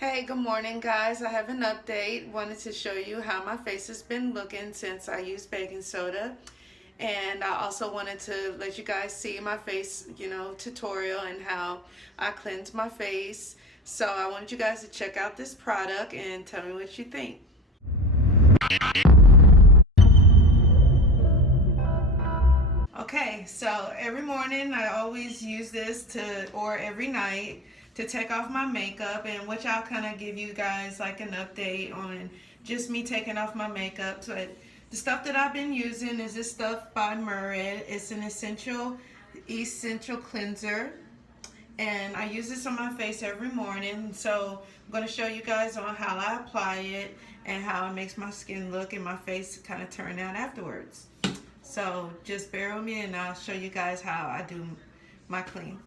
Hey, good morning guys. I have an update. Wanted to show you how my face has been looking since I used baking soda. And I also wanted to let you guys see my face, tutorial and how I cleanse my face. So I wanted you guys to check out this product and tell me what you think. Okay, so every morning I always use this or every night to take off my makeup, and which I'll kind of give you guys like an update on just me taking off my makeup. So the stuff that I've been using is this stuff by MURAD. It's an essential cleanser, and I use this on my face every morning. So I'm going to show you guys on how I apply it and how it makes my skin look and my face kind of turn out afterwards. So just bear with me and I'll show you guys how I do my clean.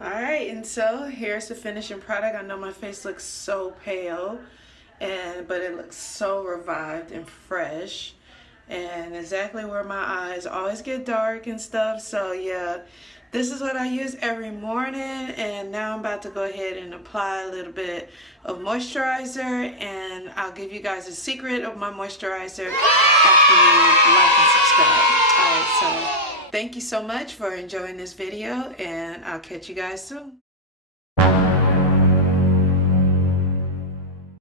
Alright, and so here's the finishing product. I know my face looks so pale, but it looks so revived and fresh, and exactly where my eyes always get dark and stuff. So yeah, this is what I use every morning, and now I'm about to go ahead and apply a little bit of moisturizer, and I'll give you guys a secret of my moisturizer after you like and subscribe. Alright, so thank you so much for enjoying this video, and I'll catch you guys soon.